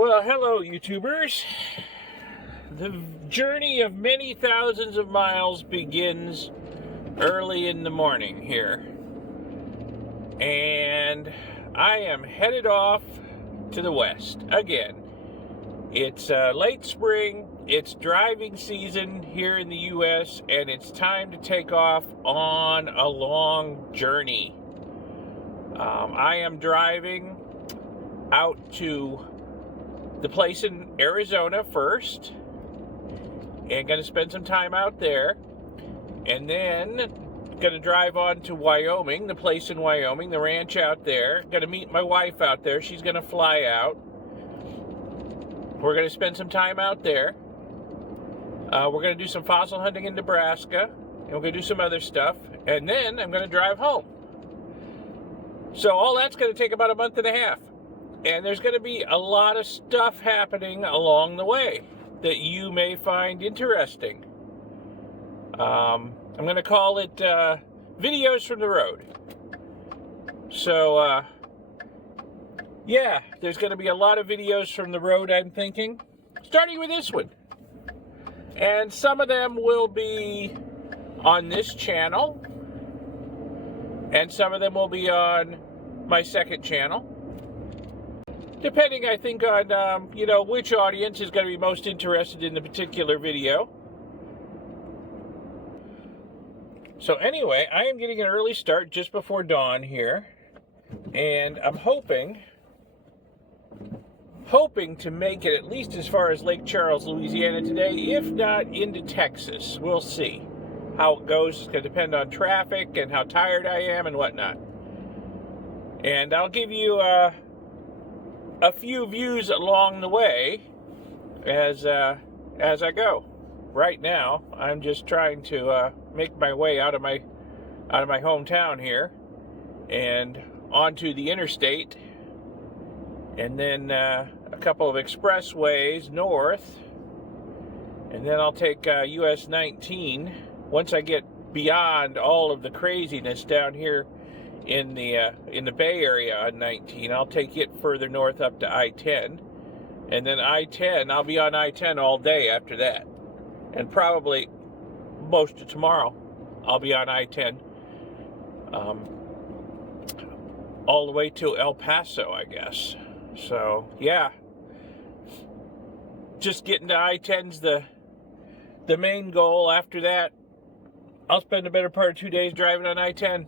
Well, hello, YouTubers. The journey of many thousands of miles begins early in the morning here. And I am headed off to the west again. It's late spring, it's driving season here in the U.S., and it's time to take off on a long journey. I am driving out to the place in Arizona first, and going to spend some time out there, and then going to drive on to Wyoming, the place in Wyoming, the ranch out there. Going to meet my wife out there. She's going to fly out. We're going to spend some time out there. We're going to do some fossil hunting in Nebraska, and we're going to do some other stuff, and then I'm going to drive home. So all that's going to take about a month and a half. And there's going to be a lot of stuff happening along the way that you may find interesting. I'm going to call it videos from the road. So, yeah, there's going to be a lot of videos from the road, I'm thinking. Starting with this one. And some of them will be on this channel. And some of them will be on my second channel. Depending, I think, on, which audience is going to be most interested in the particular video. So anyway, I am getting an early start just before dawn here. And I'm hoping to make it at least as far as Lake Charles, Louisiana today, if not into Texas. We'll see how it goes. It's going to depend on traffic and how tired I am and whatnot. And I'll give you a few views along the way as I go. Right now, I'm just trying to make my way out of my hometown here and onto the interstate, and then a couple of expressways north, and then I'll take US 19 once I get beyond all of the craziness down here in the Bay Area on 19. I'll take it further north up to I10, and then I10, I'll be on I10 all day after that, and probably most of tomorrow I'll be on I10 all the way to El Paso, I guess. So yeah, just getting to I10's the main goal. After that, I'll spend the better part of 2 days driving on I10.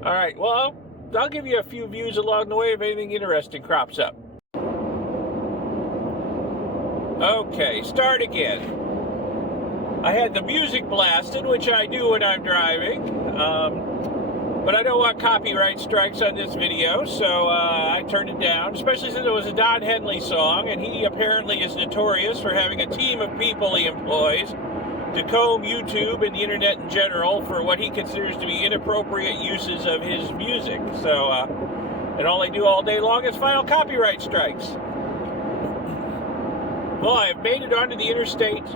All right, well, I'll give you a few views along the way if anything interesting crops up. Okay, start again. I had the music blasted, which I do when I'm driving, but I don't want copyright strikes on this video, so I turned it down, especially since it was a Don Henley song, and he apparently is notorious for having a team of people he employs to comb YouTube and the internet in general for what he considers to be inappropriate uses of his music. So, and all they do all day long is file copyright strikes. Well, I've made it onto the interstate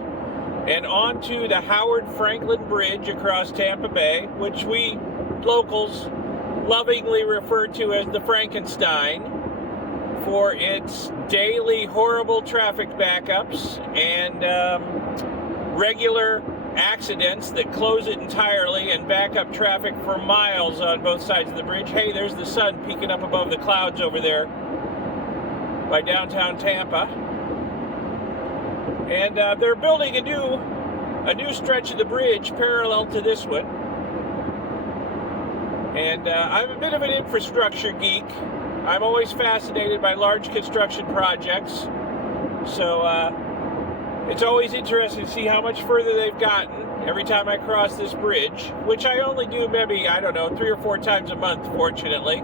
and onto the Howard Franklin Bridge across Tampa Bay, which we locals lovingly refer to as the Frankenstein for its daily horrible traffic backups and regular accidents that close it entirely and back up traffic for miles on both sides of the bridge. Hey, there's the sun peeking up above the clouds over there by downtown Tampa. And they're building a new stretch of the bridge parallel to this one. And I'm a bit of an infrastructure geek. I'm always fascinated by large construction projects. So, it's always interesting to see how much further they've gotten every time I cross this bridge, which I only do maybe, 3 or 4 times a month, fortunately,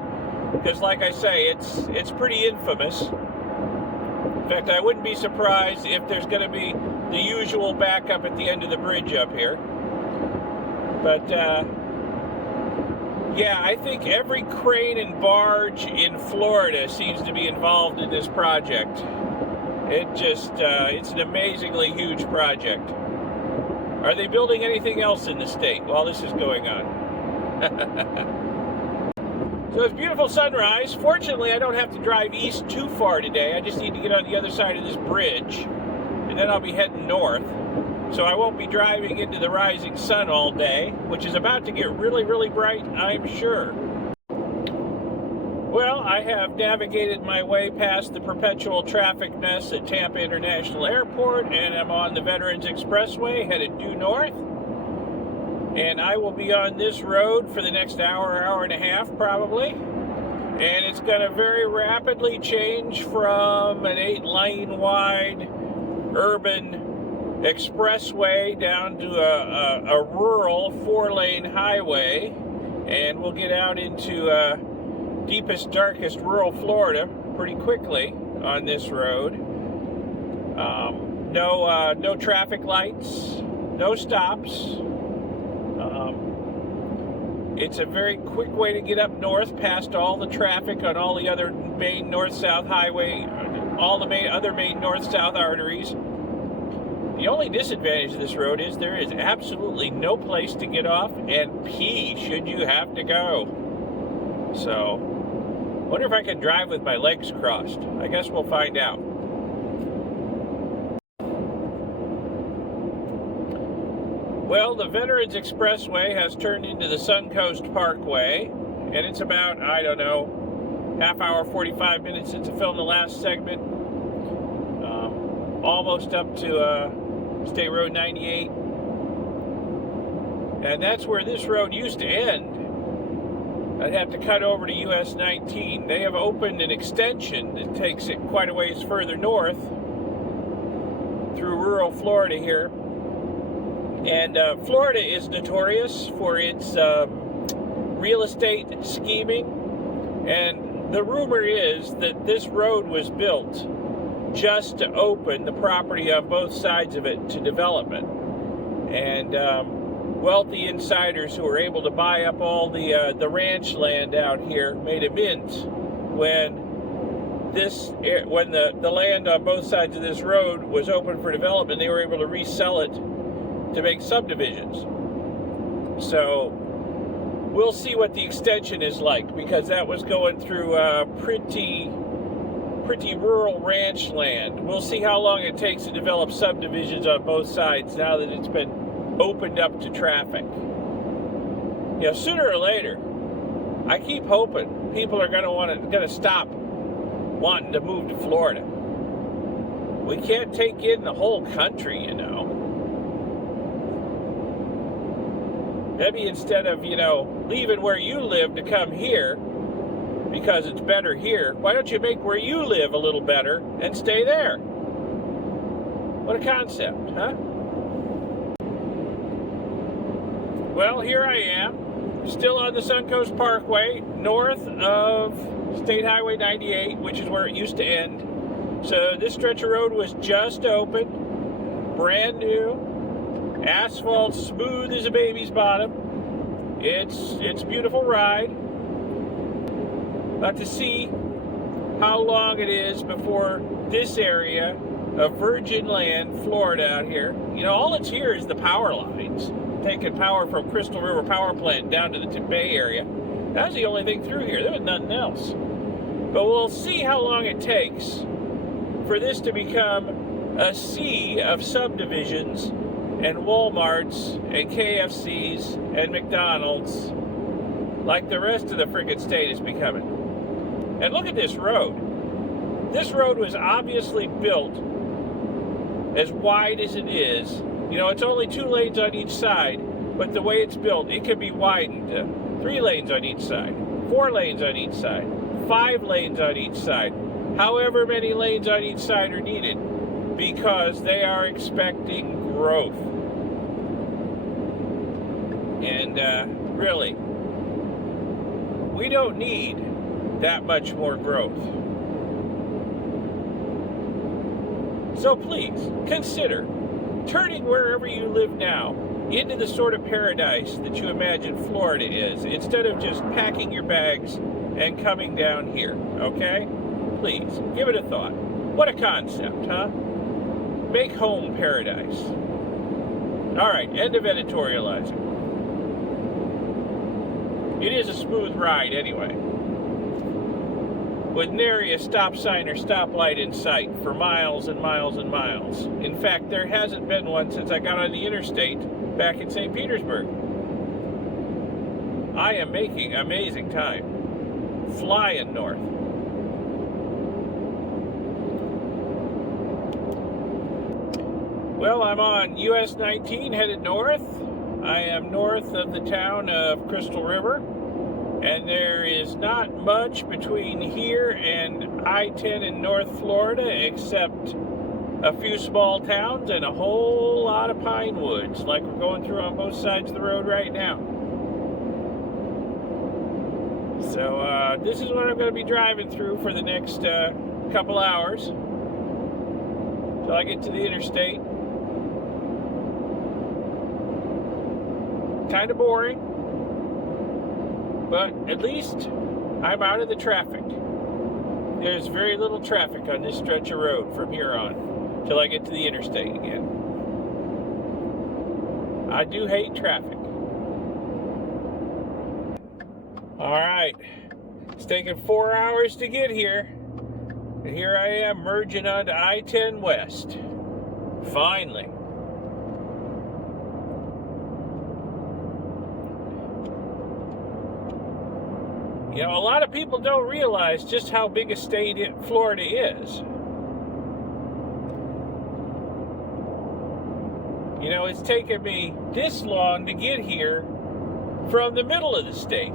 because like I say, it's pretty infamous. In fact, I wouldn't be surprised if there's going to be the usual backup at the end of the bridge up here. But, yeah, I think every crane and barge in Florida seems to be involved in this project. It's an amazingly huge project. Are they building anything else in the state while this is going on? So it's beautiful sunrise. Fortunately, I don't have to drive east too far today. I just need to get on the other side of this bridge, and then I'll be heading north. So I won't be driving into the rising sun all day, which is about to get really, really bright, I'm sure. Well, I have navigated my way past the perpetual traffic mess at Tampa International Airport, and I'm on the Veterans Expressway headed due north. And I will be on this road for the next hour, hour and a half probably. And it's going to very rapidly change from an 8-lane wide urban expressway down to a rural 4-lane highway. And we'll get out into deepest, darkest rural Florida pretty quickly on this road. No traffic lights, no stops. It's a very quick way to get up north past all the traffic on all the other main north-south highway, all the other main north-south arteries. The only disadvantage of this road is there is absolutely no place to get off and pee should you have to go. So, wonder if I can drive with my legs crossed. I guess we'll find out. Well, the Veterans Expressway has turned into the Suncoast Parkway, and it's about, I don't know, half hour, 45 minutes since I filmed the last segment. Almost up to State Road 98. And that's where this road used to end. I'd have to cut over to US 19. They have opened an extension that takes it quite a ways further north through rural Florida here. And Florida is notorious for its real estate scheming. And the rumor is that this road was built just to open the property on both sides of it to development. And wealthy insiders who were able to buy up all the ranch land out here made a mint when the land on both sides of this road was open for development. They were able to resell it to make subdivisions. So we'll see what the extension is like, because that was going through pretty rural ranch land. We'll see how long it takes to develop subdivisions on both sides now that it's been opened up to traffic. You know, sooner or later, I keep hoping people are going to stop wanting to move to Florida. We can't take in the whole country, you know. Maybe instead of, leaving where you live to come here because it's better here, why don't you make where you live a little better and stay there? What a concept, huh? Well, here I am, still on the Suncoast Parkway, north of State Highway 98, which is where it used to end. So this stretch of road was just opened, brand new. Asphalt smooth as a baby's bottom. It's a beautiful ride. About to see how long it is before this area of virgin land, Florida out here. All that's here is the power lines, taking power from Crystal River Power Plant down to the Bay area. That's the only thing through here. There was nothing else. But we'll see how long it takes for this to become a sea of subdivisions and Walmarts and KFCs and McDonald's like the rest of the frickin' state is becoming. And look at this road. This road was obviously built as wide as it is. It's only 2 lanes on each side, but the way it's built, it can be widened to 3 lanes on each side, 4 lanes on each side, 5 lanes on each side, however many lanes on each side are needed, because they are expecting growth. And really, we don't need that much more growth. So please, consider turning wherever you live now into the sort of paradise that you imagine Florida is, instead of just packing your bags and coming down here, okay? Please, give it a thought. What a concept, huh? Make home paradise. All right, end of editorializing. It is a smooth ride anyway. with nary a stop sign or stoplight in sight for miles and miles and miles. In fact, there hasn't been one since I got on the interstate back in St. Petersburg. I am making amazing time. Flying north. Well, I'm on US 19 headed north. I am north of the town of Crystal River, and there is not much between here and I-10 in North Florida except a few small towns and a whole lot of pine woods, like we're going through on both sides of the road right now. So this is what I'm going to be driving through for the next couple hours till I get to the interstate. Kind of boring, but at least I'm out of the traffic. There's very little traffic on this stretch of road from here on till I get to the interstate again. I do hate traffic. Alright, it's taken 4 hours to get here, and here I am merging onto I-10 West. Finally. You know, a lot of people don't realize just how big a state Florida is. You know, it's taken me this long to get here from the middle of the state.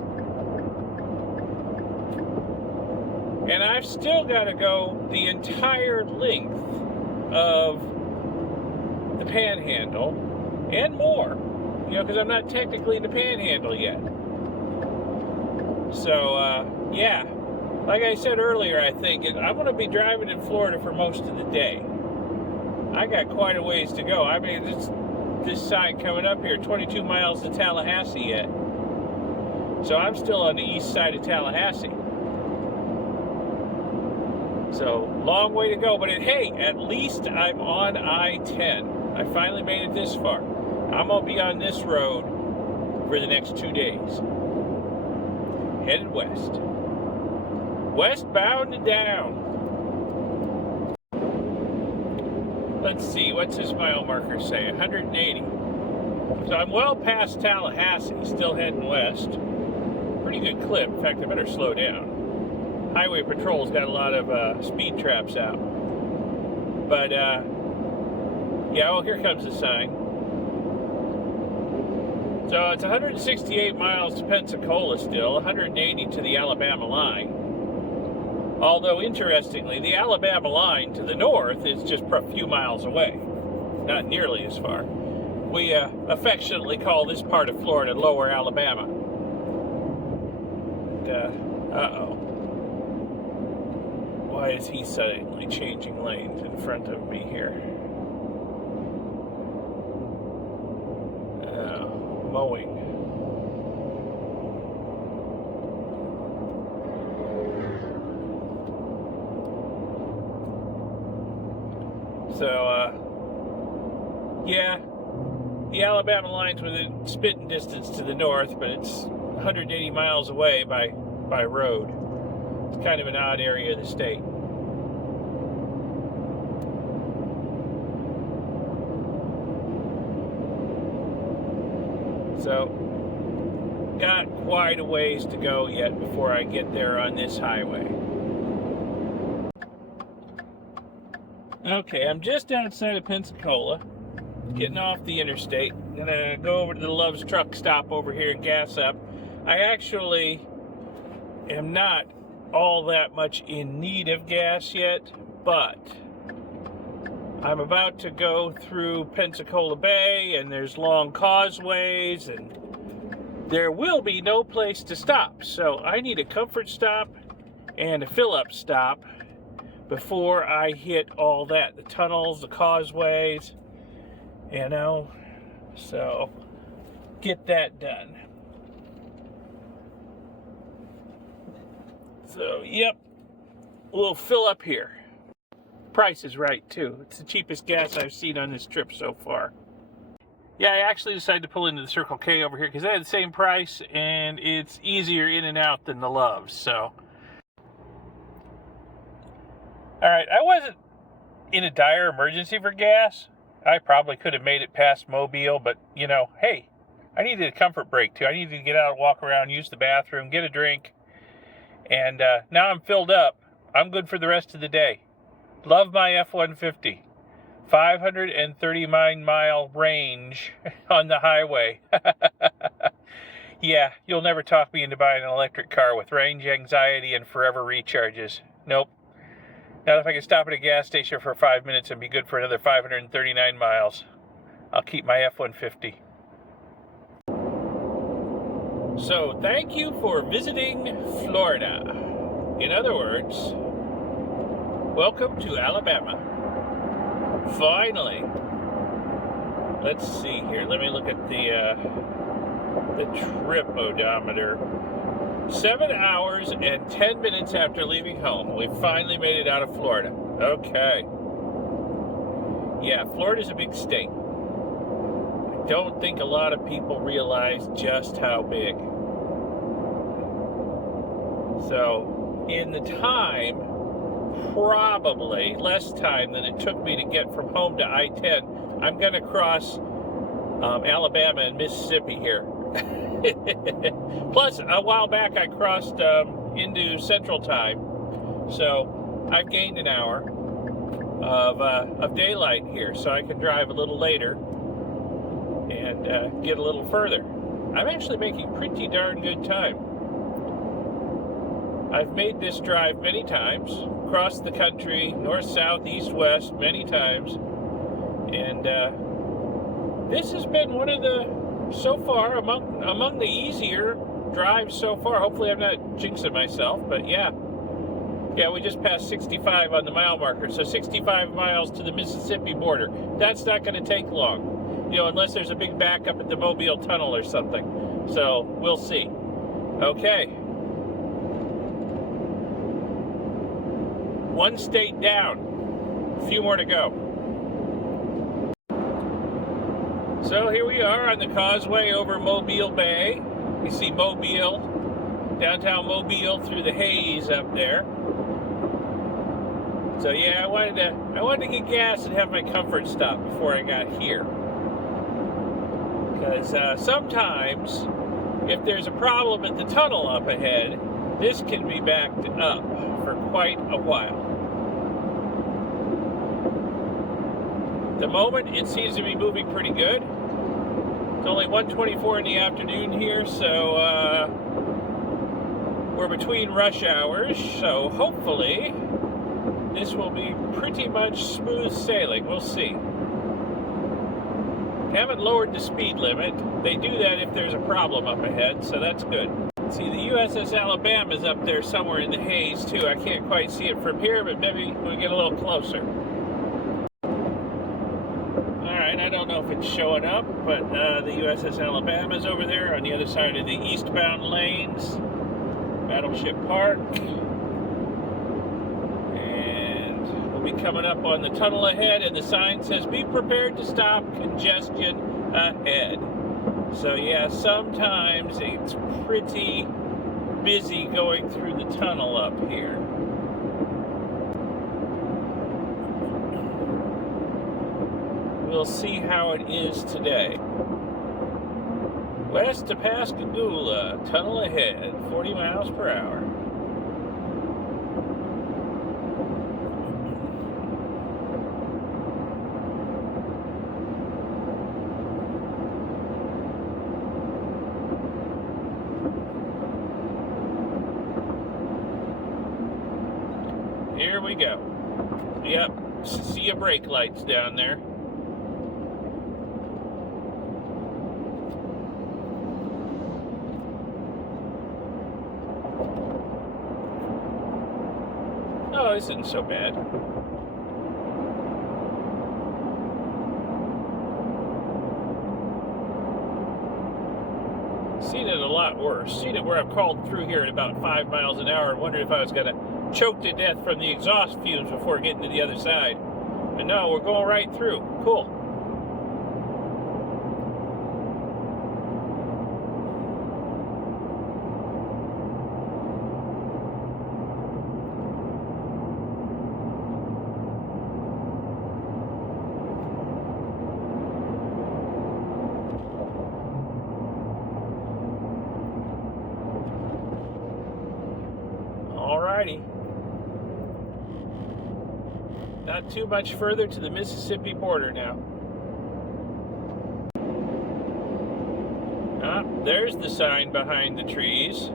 And I've still got to go the entire length of the Panhandle and more. You know, because I'm not technically in the Panhandle yet. So, yeah, like I said earlier, I think I'm going to be driving in Florida for most of the day. I got quite a ways to go. I mean, this side coming up here, 22 miles to Tallahassee yet. So I'm still on the east side of Tallahassee. So, long way to go. But hey, at least I'm on I-10. I finally made it this far. I'm going to be on this road for the next 2 days. Headed west. Westbound and down. Let's see, what's this mile marker say? 180. So I'm well past Tallahassee, still heading west. Pretty good clip. In fact, I better slow down. Highway Patrol's got a lot of speed traps out. But, yeah, oh, here comes the sign. So it's 168 miles to Pensacola still, 180 to the Alabama line. Although, interestingly, the Alabama line to the north is just a few miles away. Not nearly as far. We affectionately call this part of Florida Lower Alabama. Uh-oh. Why is he suddenly changing lanes in front of me here? Mowing. So, yeah, the Alabama line's within spitting distance to the north, but it's 180 miles away by road. It's kind of an odd area of the state. So, got quite a ways to go yet before I get there on this highway. Okay, I'm just outside of Pensacola, getting off the interstate. I'm gonna go over to the Love's truck stop over here and gas up. I actually am not all that much in need of gas yet, but I'm about to go through Pensacola Bay, and there's long causeways, and there will be no place to stop. So I need a comfort stop and a fill-up stop before I hit all that. The tunnels, the causeways, you know. So get that done. So, yep, we'll fill up here. Price is right too. It's the cheapest gas I've seen on this trip so far. Yeah, I actually decided to pull into the Circle K over here because they had the same price and it's easier in and out than the Love's. So All right, I wasn't in a dire emergency for gas. I probably could have made it past Mobile, but, you know, hey, I needed a comfort break, too. I needed to get out, walk around, use the bathroom, get a drink, and now I'm filled up. I'm good for the rest of the day. Love my F-150. 539-mile range on the highway. Yeah, you'll never talk me into buying an electric car with range anxiety and forever recharges. Nope. Not if I can stop at a gas station for 5 minutes and be good for another 539 miles. I'll keep my F-150. So, thank you for visiting Florida. In other words, welcome to Alabama. Finally. Let's see here. Let me look at the trip odometer. 7 hours and 10 minutes after leaving home, we finally made it out of Florida. Okay. Yeah, Florida's a big state. I don't think a lot of people realize just how big. So, in the time, probably less time than it took me to get from home to I-10, I'm going to cross Alabama and Mississippi here. Plus, a while back I crossed into Central Time, so I've gained an hour of daylight here, so I can drive a little later and get a little further. I'm actually making pretty darn good time. I've made this drive many times, across the country, north, south, east, west, many times, and this has been one of the, so far, among the easier drives so far. Hopefully I'm not jinxing myself, but yeah. Yeah, we just passed 65 on the mile marker, so 65 miles to the Mississippi border. That's not going to take long, you know, unless there's a big backup at the Mobile Tunnel or something. So, we'll see. Okay. One state down. A few more to go. So here we are on the causeway over Mobile Bay. You see Mobile, downtown Mobile through the haze up there. So yeah, I wanted to get gas and have my comfort stop before I got here. Because sometimes, if there's a problem at the tunnel up ahead, this can be backed up for quite a while. At the moment, it seems to be moving pretty good. It's only 1:24 in the afternoon here, so we're between rush hours, so hopefully this will be pretty much smooth sailing. We'll see. Haven't lowered the speed limit. They do that if there's a problem up ahead, so that's good. See, the USS Alabama is up there somewhere in the haze, too. I can't quite see it from here, but maybe we'll get a little closer. I don't know if it's showing up, but the USS Alabama is over there on the other side of the eastbound lanes. Battleship Park. And we'll be coming up on the tunnel ahead, and the sign says, "Be prepared to stop, congestion ahead." So yeah, sometimes it's pretty busy going through the tunnel up here. We'll see how it is today. West to Pascagoula, tunnel ahead, 40 miles per hour. Here we go. Yep, see your brake lights down there. Oh, this isn't so bad. Seen it a lot worse. Seen it where I've crawled through here at about 5 miles an hour and wondered if I was going to choke to death from the exhaust fumes before getting to the other side. But no, we're going right through. Cool. Alrighty. Not too much further to the Mississippi border now. Ah, there's the sign behind the trees.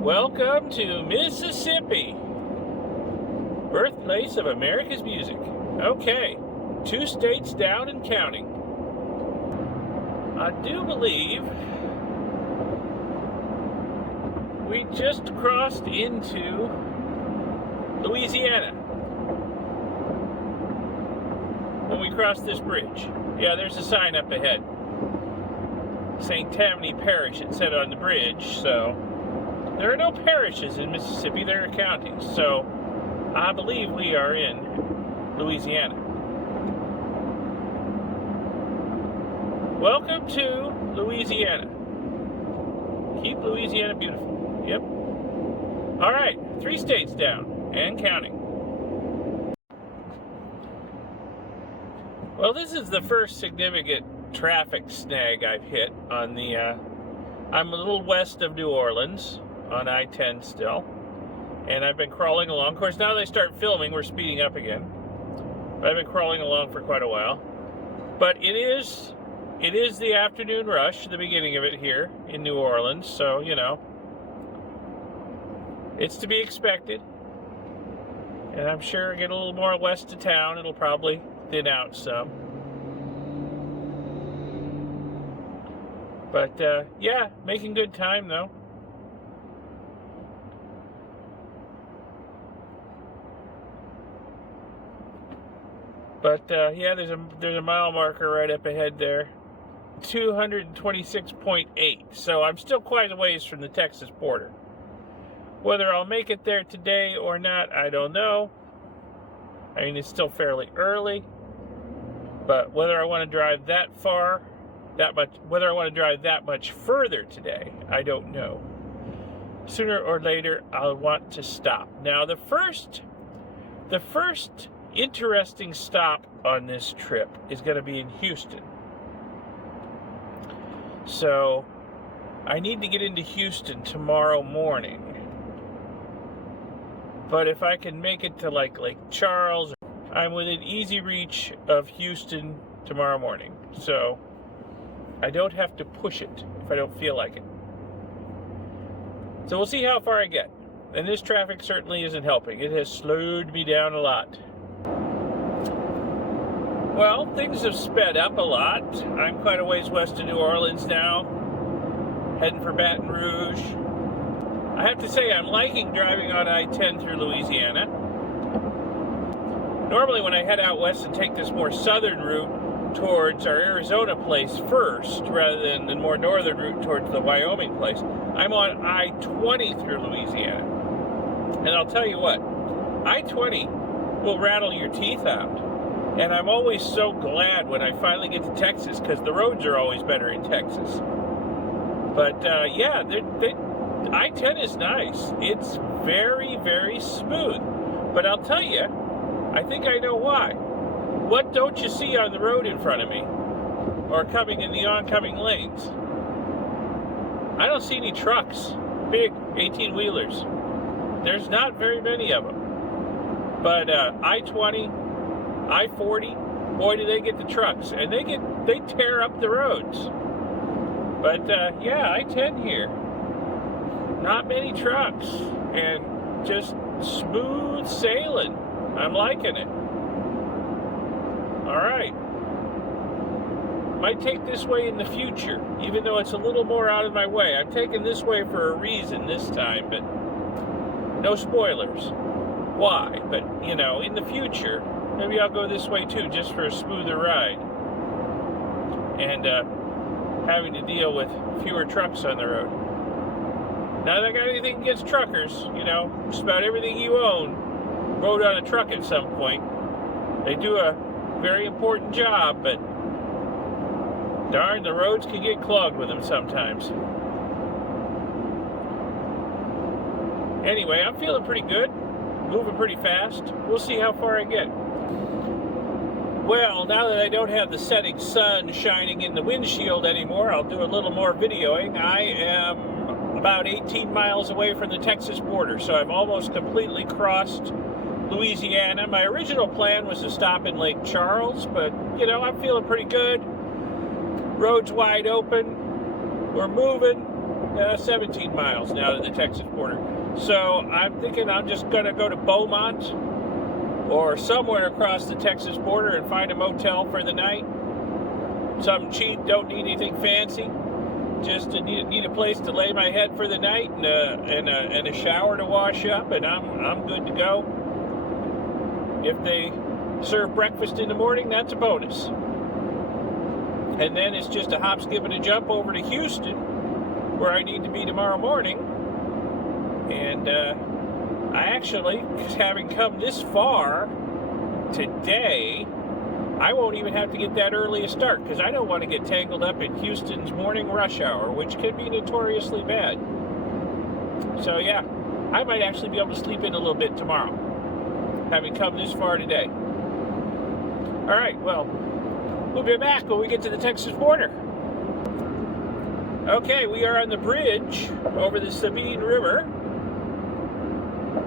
Welcome to Mississippi, birthplace of America's music. Okay, 2 states down and counting. I do believe we just crossed into Louisiana when we crossed this bridge. Yeah, there's a sign up ahead. St. Tammany Parish, it said on the bridge, so there are no parishes in Mississippi, there are counties, so I believe we are in Louisiana. Welcome to Louisiana. Keep Louisiana beautiful. Yep. All right, 3 states down and counting. Well, this is the first significant traffic snag I've hit on the, I'm a little west of New Orleans on I10 still, and I've been crawling along. Of course, now they start filming, we're speeding up again, but I've been crawling along for quite a while. But it is the afternoon rush, the beginning of it here in New Orleans, so, you know, it's to be expected. And I'm sure get a little more west of town, it'll probably thin out some. But, yeah, making good time, though. But, yeah, there's a mile marker right up ahead there. 226.8. So I'm still quite a ways from the Texas border. Whether I'll make it there today or not, I don't know. I mean, it's still fairly early. But whether I want to drive that far, whether I want to drive that much further today, I don't know. Sooner or later, I'll want to stop. Now, the first interesting stop on this trip is going to be in Houston. So, I need to get into Houston tomorrow morning. But if I can make it to like Lake Charles, I'm within easy reach of Houston tomorrow morning. So, I don't have to push it if I don't feel like it. So we'll see how far I get. And this traffic certainly isn't helping. It has slowed me down a lot. Well, things have sped up a lot. I'm quite a ways west of New Orleans now, heading for Baton Rouge. I have to say I'm liking driving on I-10 through Louisiana. Normally when I head out west and take this more southern route towards our Arizona place first, rather than the more northern route towards the Wyoming place, I'm on I-20 through Louisiana. And I'll tell you what, I-20 will rattle your teeth out. And I'm always so glad when I finally get to Texas, because the roads are always better in Texas. But yeah, I-10 is nice. It's very, very smooth. But I'll tell you, I think I know why. What don't you see on the road in front of me, or coming in the oncoming lanes? I don't see any trucks, big 18-wheelers. There's not very many of them. But I-20, I-40, boy, do they get the trucks, and they tear up the roads. But yeah, I-10 here, not many trucks, and just smooth sailing. I'm liking it. All right. Might take this way in the future, even though it's a little more out of my way. I'm taking this way for a reason this time, but no spoilers. Why? But, you know, in the future, maybe I'll go this way too, just for a smoother ride. And having to deal with fewer trucks on the road. Not that I got anything against truckers, you know, just about everything you own rode on a truck at some point. They do a very important job, but darn, the roads can get clogged with them sometimes. Anyway, I'm feeling pretty good, moving pretty fast. We'll see how far I get. Well, now that I don't have the setting sun shining in the windshield anymore, I'll do a little more videoing. I am about 18 miles away from the Texas border, so I've almost completely crossed Louisiana. My original plan was to stop in Lake Charles, but, you know, I'm feeling pretty good. Road's wide open. We're moving 17 miles now to the Texas border. So I'm thinking I'm just going to go to Beaumont or somewhere across the Texas border and find a motel for the night. Something cheap, don't need anything fancy. Just need a place to lay my head for the night and a shower to wash up, and I'm good to go. If they serve breakfast in the morning, that's a bonus. And then it's just a hop, skip, and a jump over to Houston, where I need to be tomorrow morning. And I actually, having come this far today, I won't even have to get that early a start, because I don't want to get tangled up in Houston's morning rush hour, which can be notoriously bad. So yeah, I might actually be able to sleep in a little bit tomorrow, having come this far today. All right, well, we'll be back when we get to the Texas border. Okay, we are on the bridge over the Sabine River,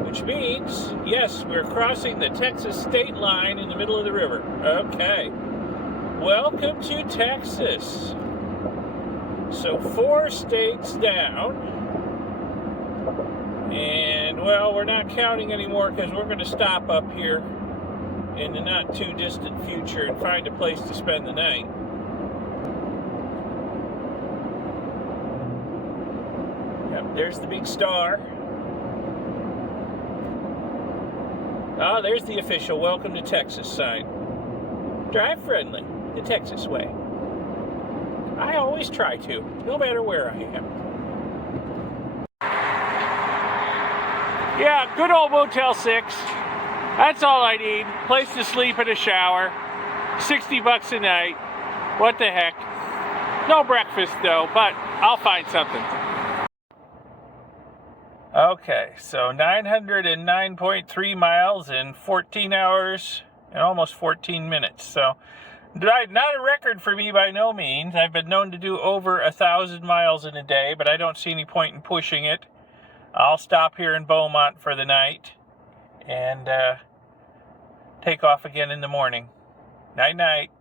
which means, yes, we're crossing the Texas state line in the middle of the river. Okay. Welcome to Texas. So 4 states down. And, well, we're not counting anymore because we're going to stop up here in the not too distant future and find a place to spend the night. Yep, there's the big star. Oh, there's the official Welcome to Texas sign. Drive friendly, the Texas way. I always try to, no matter where I am. Yeah, good old Motel 6. That's all I need. Place to sleep and a shower. $60 a night. What the heck. No breakfast though, but I'll find something. Okay, so 909.3 miles in 14 hours and almost 14 minutes. So, not a record for me by no means. I've been known to do over 1,000 miles in a day, but I don't see any point in pushing it. I'll stop here in Beaumont for the night and take off again in the morning. Night-night.